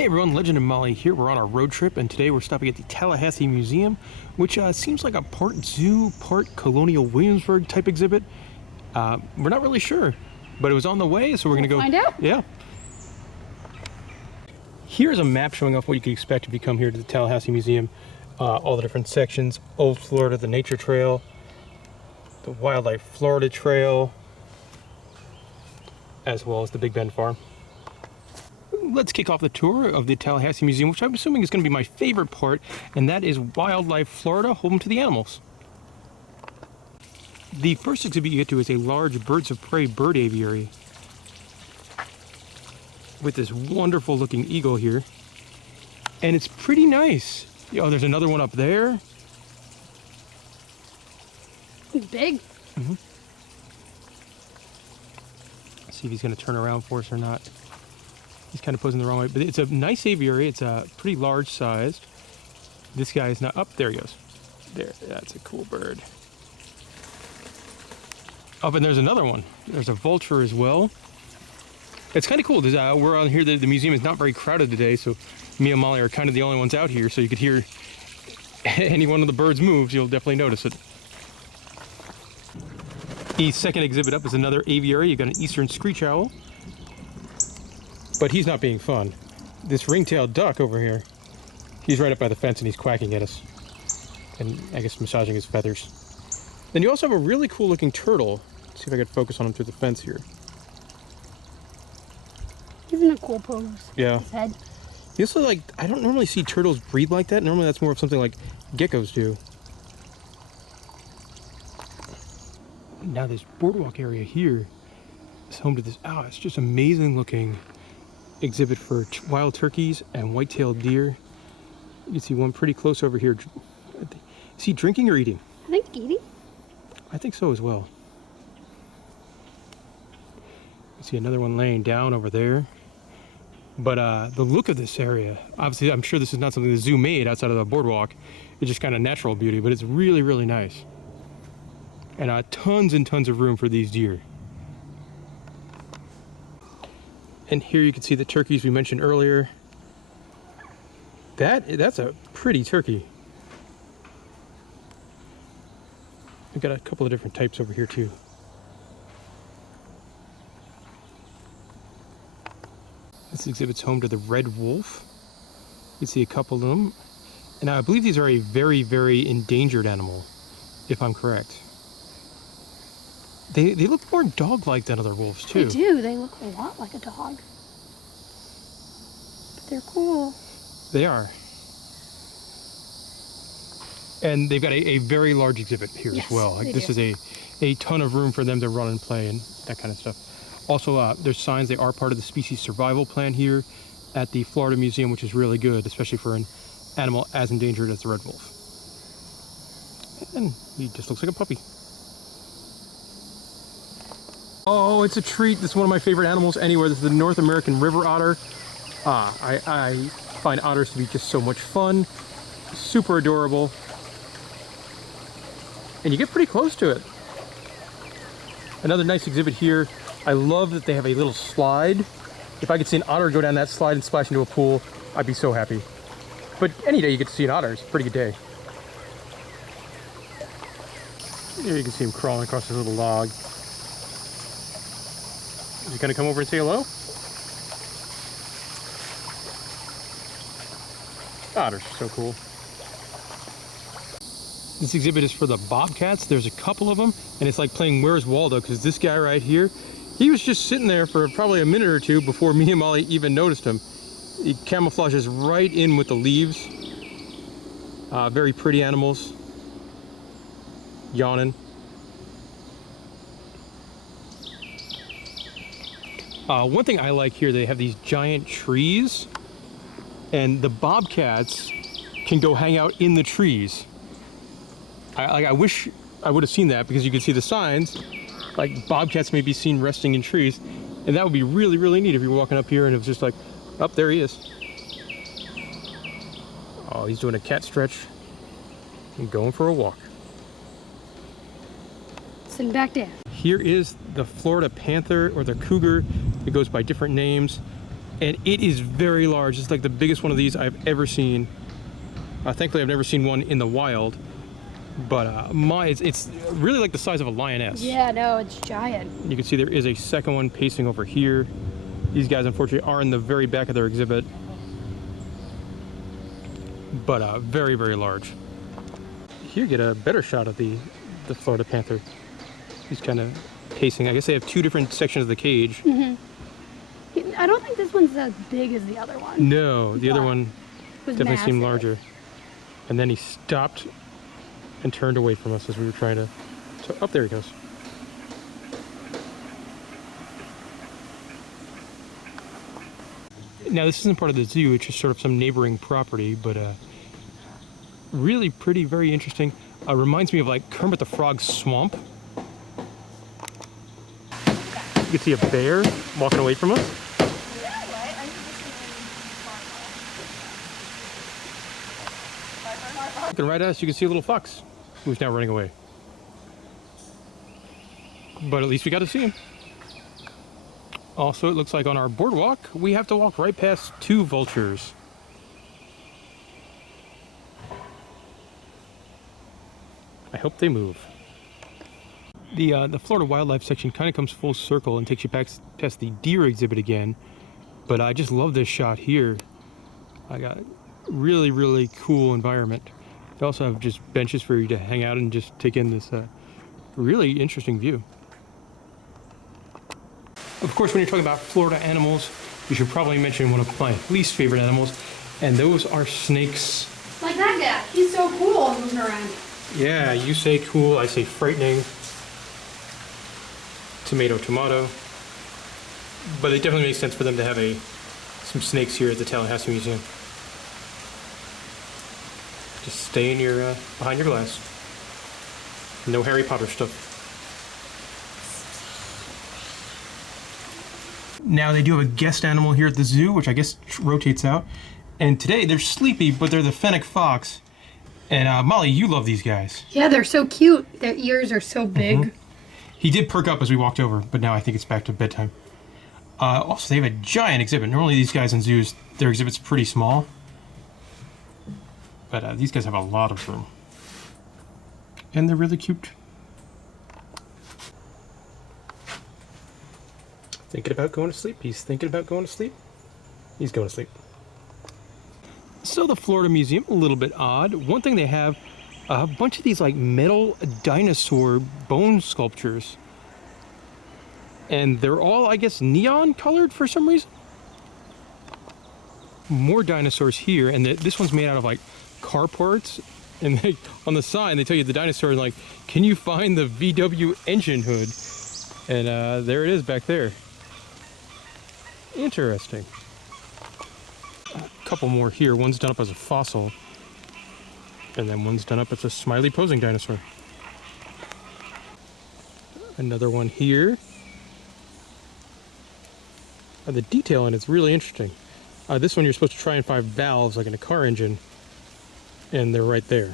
Hey everyone, Legend of Molly here. We're on our road trip and today we're stopping at the Tallahassee Museum, which seems like a part zoo, part Colonial Williamsburg type exhibit. We're not really sure, but it was on the way, so we're going to go find out. Yeah. Here's a map showing off what you can expect if you come here to the Tallahassee Museum. All the different sections: Old Florida, the Nature Trail, the Wildlife Florida Trail, as well as the Big Bend Farm. Let's kick off the tour of the Tallahassee Museum, which I'm assuming is going to be my favorite part, and that is Wildlife Florida, home to the animals. The first exhibit you get to is a large birds of prey bird aviary with this wonderful looking eagle here, and it's pretty nice. Oh, there's another one up there. He's big. Mm-hmm. Let's see if he's going to turn around for us or not. He's kind of posing the wrong way, but it's a nice aviary. It's a pretty large sized. This guy is not up. There he goes. There, that's a cool bird. Oh, and there's another one. There's a vulture as well. It's kind of cool. We're on here. The museum is not very crowded today, so me and Molly are kind of the only ones out here. So you could hear any one of the birds moves, you'll definitely notice it. The second exhibit up is another aviary. You got an eastern screech owl. But he's not being fun. This ring-tailed duck over here, he's right up by the fence and he's quacking at us. And I guess massaging his feathers. Then you also have a really cool looking turtle. Let's see if I can focus on him through the fence here. He's in a cool pose. Yeah. His head. He also, like, I don't normally see turtles breathe like that. Normally that's more of something like geckos do. Now this boardwalk area here is home to this, it's just amazing looking exhibit for wild turkeys and white-tailed deer. You can see one pretty close over here. Is he drinking or eating? I think eating. I think so as well. You see another one laying down over there. But the look of this area, obviously I'm sure this is not something the zoo made outside of the boardwalk. It's just kind of natural beauty, but it's really, really nice. And tons and tons of room for these deer. And here you can see the turkeys we mentioned earlier. That's a pretty turkey. We've got a couple of different types over here too. This exhibit's home to the red wolf. You can see a couple of them. And I believe these are a very, very endangered animal, if I'm correct. They look more dog-like than other wolves too. They do. They look a lot like a dog. But they're cool. They are. And they've got a very large exhibit here as well. Like, this is a ton of room for them to run and play and that kind of stuff. Also, there's signs they are part of the species survival plan here at the Florida Museum, which is really good, especially for an animal as endangered as the red wolf. And he just looks like a puppy. Oh, it's a treat. This is one of my favorite animals anywhere. This is the North American river otter. I find otters to be just so much fun. Super adorable. And you get pretty close to it. Another nice exhibit here. I love that they have a little slide. If I could see an otter go down that slide and splash into a pool, I'd be so happy. But any day you get to see an otter, it's a pretty good day. Here you can see him crawling across this little log. Is he gonna come over and say hello? Otters are so cool. This exhibit is for the bobcats. There's a couple of them, and it's like playing Where's Waldo, because this guy right here, he was just sitting there for probably a minute or two before me and Molly even noticed him. He camouflages right in with the leaves. Very pretty animals. Yawning. One thing I like here, they have these giant trees, and the bobcats can go hang out in the trees. I wish I would have seen that, because you could see the signs, like bobcats may be seen resting in trees, and that would be really, really neat if you're walking up here and it was just like, oh, there he is. Oh, he's doing a cat stretch and going for a walk. Sitting back down. Here is the Florida panther, or the cougar. It goes by different names. And it is very large. It's like the biggest one of these I've ever seen. Thankfully, I've never seen one in the wild. But it's really like the size of a lioness. Yeah, no, it's giant. You can see there is a second one pacing over here. These guys, unfortunately, are in the very back of their exhibit. But very, very large. Here, get a better shot of the Florida panther. He's kind of pacing. I guess they have two different sections of the cage. Mm-hmm. I don't think this one's as big as the other one. No, the other one definitely seemed larger. And then he stopped and turned away from us as we were trying to... So, up there he goes. Now, this isn't part of the zoo, it's just sort of some neighboring property, but really pretty, very interesting. Reminds me of like Kermit the Frog's swamp. You can see a bear walking away from us. Looking right at us, you can see a little fox who's now running away. But at least we got to see him. Also, it looks like on our boardwalk, we have to walk right past two vultures. I hope they move. The Florida wildlife section kind of comes full circle and takes you past the deer exhibit again. But I just love this shot here. I got really, really cool environment. They also have just benches for you to hang out and just take in this really interesting view. Of course, when you're talking about Florida animals, you should probably mention one of my least favorite animals, and those are snakes. Like that guy. He's so cool moving around. Yeah, you say cool, I say frightening. Tomato, tomato. But it definitely makes sense for them to have some snakes here at the Tallahassee Museum. Just stay in your behind your glass. No Harry Potter stuff. Now they do have a guest animal here at the zoo, which I guess rotates out. And today they're sleepy, but they're the fennec fox. And Molly, you love these guys. Yeah, they're so cute. Their ears are so big. Mm-hmm. He did perk up as we walked over, but now I think it's back to bedtime. Also, they have a giant exhibit. Normally these guys in zoos, their exhibit's pretty small. But these guys have a lot of room. And they're really cute. Thinking about going to sleep. He's thinking about going to sleep. He's going to sleep. So the Florida Museum, a little bit odd. One thing they have, a bunch of these like metal dinosaur bone sculptures. And they're all, I guess, neon colored for some reason. More dinosaurs here, and this one's made out of like car parts. And on the sign, they tell you the dinosaur, like, can you find the VW engine hood? And there it is back there. Interesting. A couple more here. One's done up as a fossil. And then one's done up as a smiley posing dinosaur. Another one here. The detail in it's really interesting. This one you're supposed to try and find valves like in a car engine. And they're right there.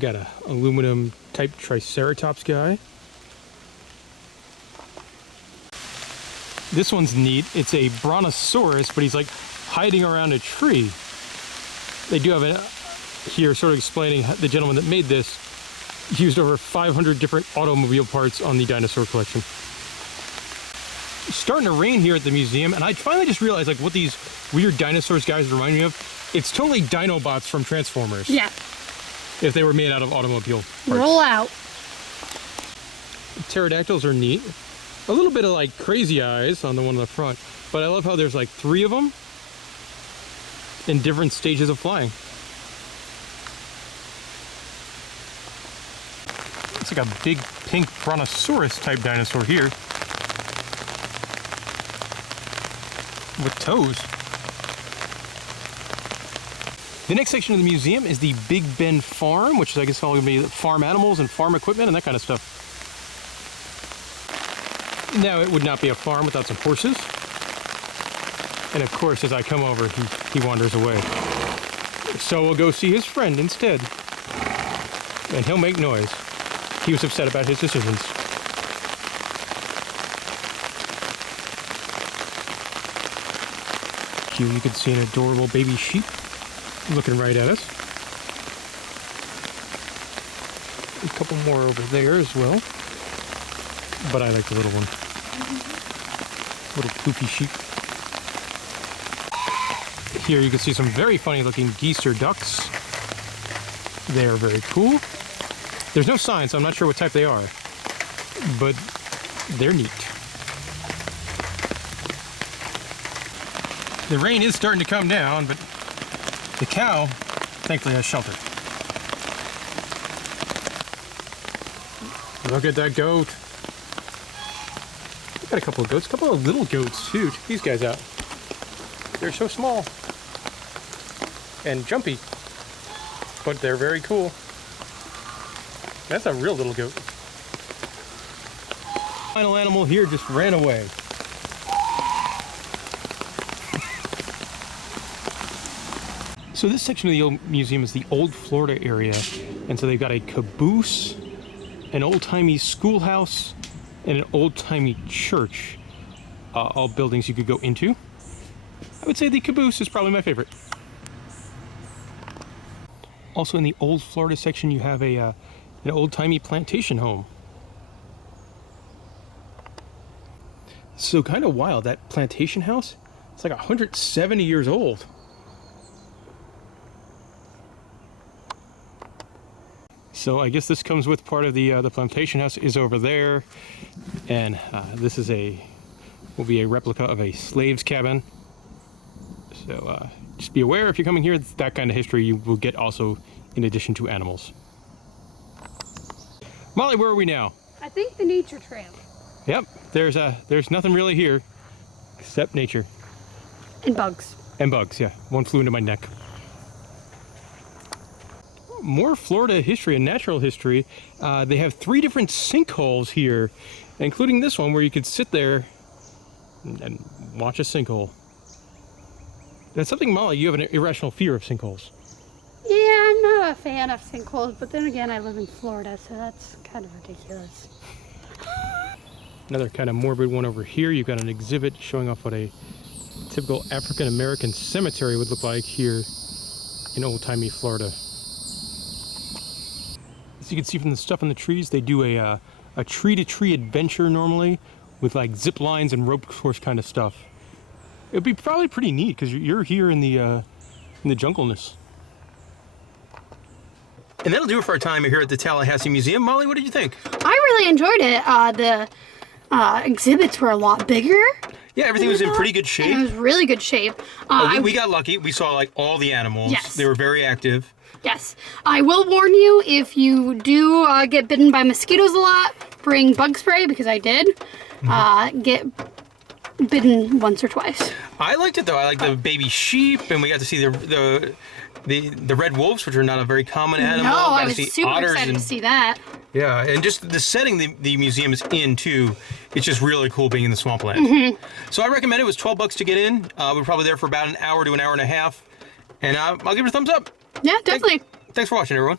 Got a aluminum type Triceratops guy. This one's neat. It's a brontosaurus, but he's like hiding around a tree. They do have it here sort of explaining the gentleman that made this used over 500 different automobile parts on the dinosaur collection. It's starting to rain here at the museum, and I finally just realized like what these weird dinosaurs guys remind me of. It's totally Dinobots from Transformers. Yeah. If they were made out of automobile parts. Roll out. Pterodactyls are neat. A little bit of like crazy eyes on the one in the front, but I love how there's like 3 of them in different stages of flying. It's like a big pink brontosaurus type dinosaur here with toes. The next section of the museum is the Big Bend Farm, which is I guess all going to be farm animals and farm equipment and that kind of stuff. Now, it would not be a farm without some horses. And of course, as I come over, he wanders away. So we'll go see his friend instead. And he'll make noise. He was upset about his decisions. cute. You can see an adorable baby sheep looking right at us. A couple more over there as well. But I like the little one. Little poofy sheep. Here you can see some very funny looking geese or ducks. They are very cool. There's no sign, so I'm not sure what type they are. But they're neat. The rain is starting to come down, but the cow thankfully has shelter. Look at that goat. We got a couple of goats, a couple of little goats too. Check these guys out. They're so small and jumpy, but they're very cool. That's a real little goat. Final animal here just ran away. So this section of the old museum is the old Florida area, and so they've got a caboose, an old-timey schoolhouse, and an old-timey church. All buildings you could go into. I would say the caboose is probably my favorite. Also in the old Florida section you have an old-timey plantation home. So kind of wild, that plantation house, it's like 170 years old. So I guess this comes with part of the plantation house is over there, and this is will be a replica of a slave's cabin. So just be aware if you're coming here, that kind of history you will get also in addition to animals. Molly, where are we now? I think the nature trail. Yep, there's nothing really here except nature. And bugs. And bugs, yeah. One flew into my neck. More Florida history and natural history. They have 3 different sinkholes here, including this one where you could sit there and watch a sinkhole. That's something, Molly, you have an irrational fear of sinkholes. Yeah, I'm not a fan of sinkholes, but then again, I live in Florida, so that's kind of ridiculous. Another kind of morbid one over here. You've got an exhibit showing off what a typical African-American cemetery would look like here in old-timey Florida. As you can see from the stuff in the trees, they do a tree-to-tree adventure normally with like zip lines and rope course kind of stuff. It'd be probably pretty neat because you're here in the jungleness. And that'll do it for our time here at the Tallahassee Museum. Molly, what did you think? I really enjoyed it. The exhibits were a lot bigger. Yeah, everything was in pretty good shape. And it was really good shape. We got lucky. We saw like all the animals. Yes. They were very active. Yes. I will warn you, if you do get bitten by mosquitoes a lot, bring bug spray, because I did get bitten once or twice. I liked it though. I liked the baby sheep, and we got to see the red wolves, which are not a very common animal. No, I got was to see super otters excited to see that. Yeah, and just the setting the museum is in too, it's just really cool being in the swampland. So I recommend it. It was $12 to get in. We're probably there for about an hour to an hour and a half, and I'll give it a thumbs up. Yeah, definitely. Thanks for watching, everyone.